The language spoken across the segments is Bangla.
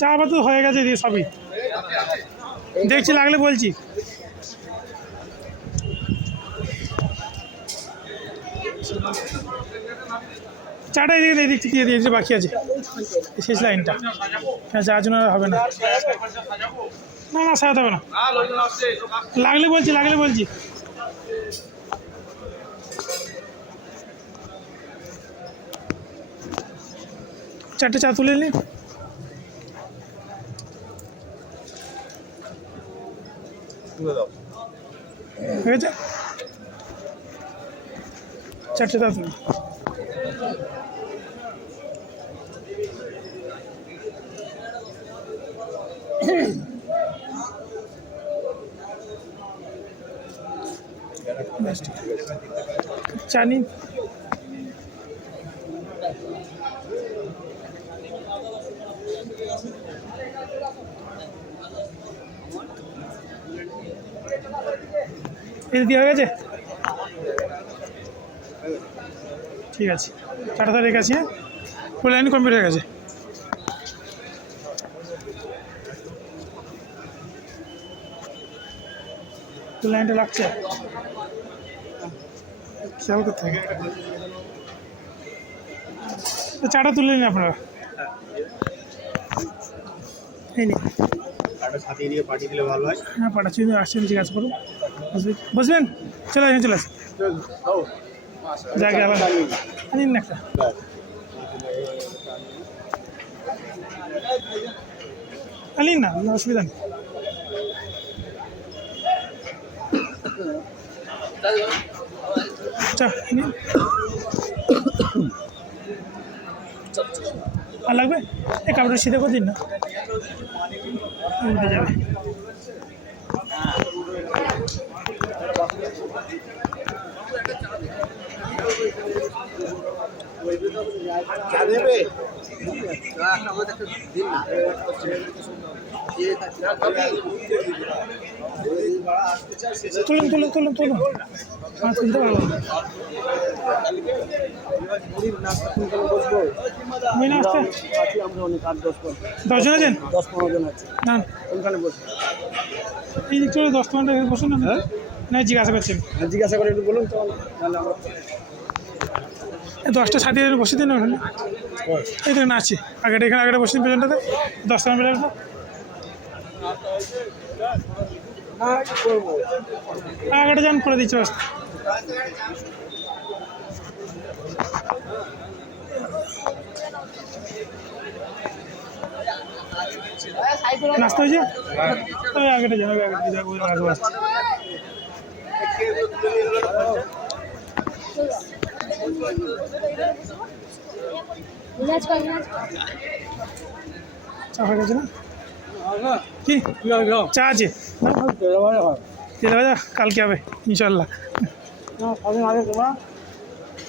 চা আবার তো হয়ে গেছে দিয়ে সবই দেখছি, লাগলে বলছি। চাটা এদিকে এদিক থেকে দিয়ে দিয়েছে, বাকি আছে শেষ লাইনটা। হ্যাঁ, যার জন্য হবে না, না না সাজাতে হবে না, লাগলে বলছি, লাগলে বলছি। চারটে চা তুলে নিন। ঠিক আছে, চারটে চা তুলে চা নিন। দিয়ে হয়ে গেছে, ঠিক আছে, চারটা রেখে আছি। হ্যাঁ, ফুল লাইন কমপ্লিট হয়ে গেছে। ফুল লাইনটা লাগছে, খেয়াল করতে হবে। চাটা তুলে নিন আপনারা, এই নিন। হ্যাঁ, পাঠাচ্ছি, আসছেন, জিজ্ঞাসা করুন। বসবেন, চলে আসেন, চলে আসেন, জায়গা আলাদা নিন না একটা। নিন না, অসুবিধা নেই। আর লাগবে, এই কাপড়টা সিধে করে দিন না, উল্টে যাবে। তুলুন তুলুন তুলুন তুলুন, তুলতে পারবো না। আসতে 10 জন আছেন, 10-15 জন আছে না, এই দিক চলে 10 মিনিট বসুন না। না, জিজ্ঞাসা করছেন, জিজ্ঞাসা করে একটু বলুন তো, তাহলে আমরা 10টা সাথে বসে দিন ওখানে। এই দেখুন আছে আগেটা, এখানে আগেটা বসে দিন পেছনটাতে, 10টা মিনিট আগেটা যান করে দিচ্ছে। নাস্তা হয়েছে, ওই আগেটা যান, চা হয়ে গেছে না? কি চা আছে? তেলে ভাজা কালকে হবে ইনশাল্লাহ।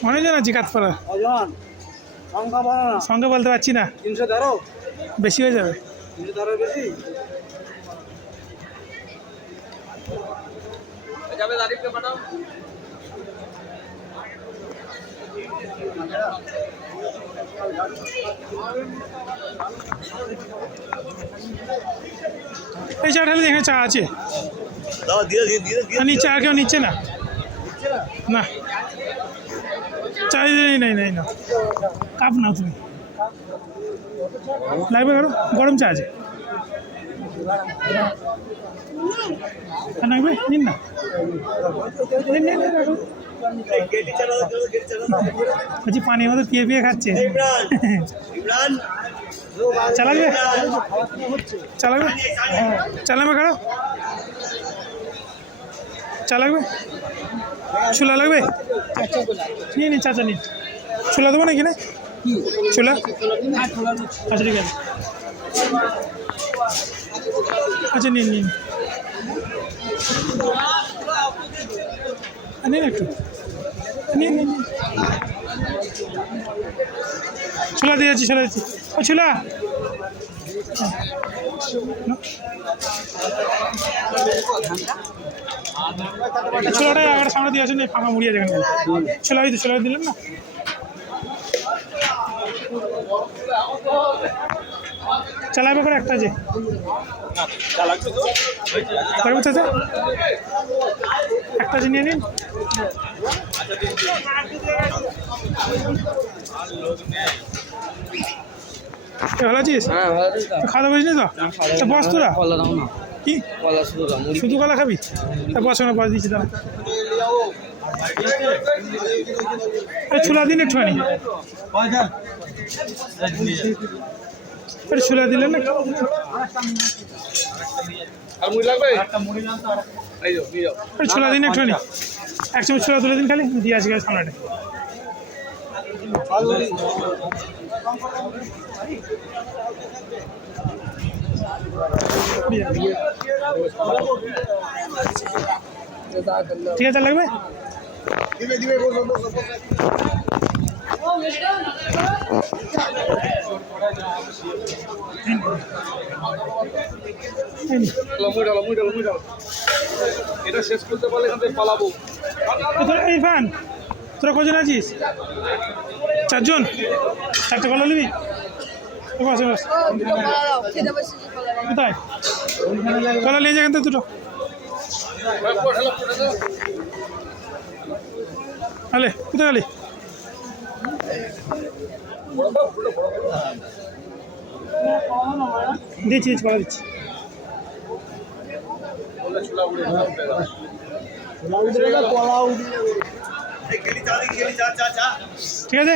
অনেকজন আছি কাঠপাড়া, সঙ্গে বলতে পারছি না, বেশি হয়ে যাবে। এই চাটা এখানে চা আছে, নিচ্ছে আর কেউ নিচ্ছে না, না চাই নেই নেই না, কাপ নাও তুমি, লাগবে গরম চা আছে, লাগবে নিন না, বলছি পানির মতো পিয়ে পিয়ে খাচ্ছে। চালাবে চালাবে চালাবে কারো চালাবে, ছোলা লাগবে, নিয়ে নিন চাচা নিন, ছোলা দেবো না এখানে, ছোলা আচ্ছা ঠিক আছে, আচ্ছা নিন নিন নিন একটু নিন নিন, ছোলা দিয়েছি, ছোলা দিচ্ছি, ও ছোলা ছোলাটা আবার সামনে দিয়ে আসেন, ফাঁকা মুড়িয়ে যেখানে ছোলা হয়তো ছোলা দিলেন না। চালাবে করে একটা যে লাগবে চাচা একটা যে নিয়ে নিন। ভালো আছিস? হ্যাঁ ভালো আছিস তো? খাওয়া দাওয়া করিস নি তো বস তোরা কলা দাও না, কি কলা শুধু দাও, মুড়ি শুধু কলা খাবি? তা বস না বস দিচ্ছি দাঁড়া ছোলা দিন একটুখানি ছোলা দিলেন না ছোলা দিন একটুখানি এক চামচ ছোলা তুলে দিন খালি দিয়ে আসি সামনেটা ঠিক আছে লাগবে এটা শেষ করতে পারলে এখান থেকে পালাবো। ইরফান তোরা কজন আছিস? চারজন? চারটে কলা নিবি? বস বস কোথায় কলা নিয়ে যাবেন তো দুটো আলে কোথায় গেলি? দিচ্ছি কলা দিচ্ছি ঠিক আছে